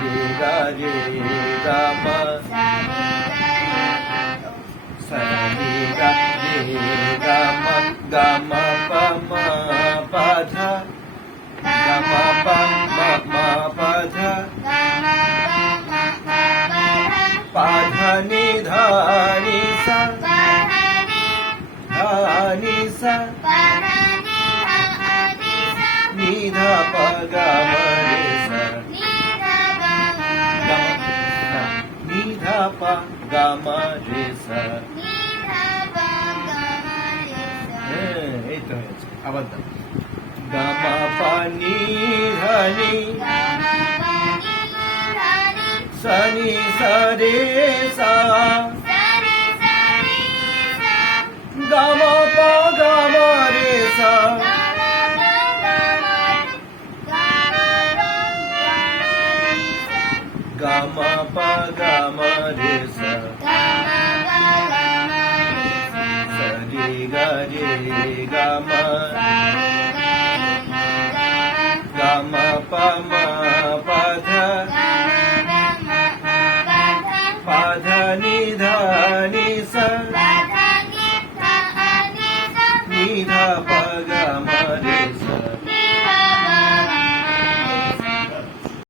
ri ga re ga ma sa ri ga re ga ma pa dha ga ma pa pa dha pa dha ni dha ni sa ni sa ni dha pa ga ma re sa ni dha pa ga ma re sa এই তো হয়েছে আবার দাও গা মা পা নি ধা নি সা নি সা রে সা গা মা পা গা মা রে সা গা মা পা গা মা রে সা সা রে গা মা পা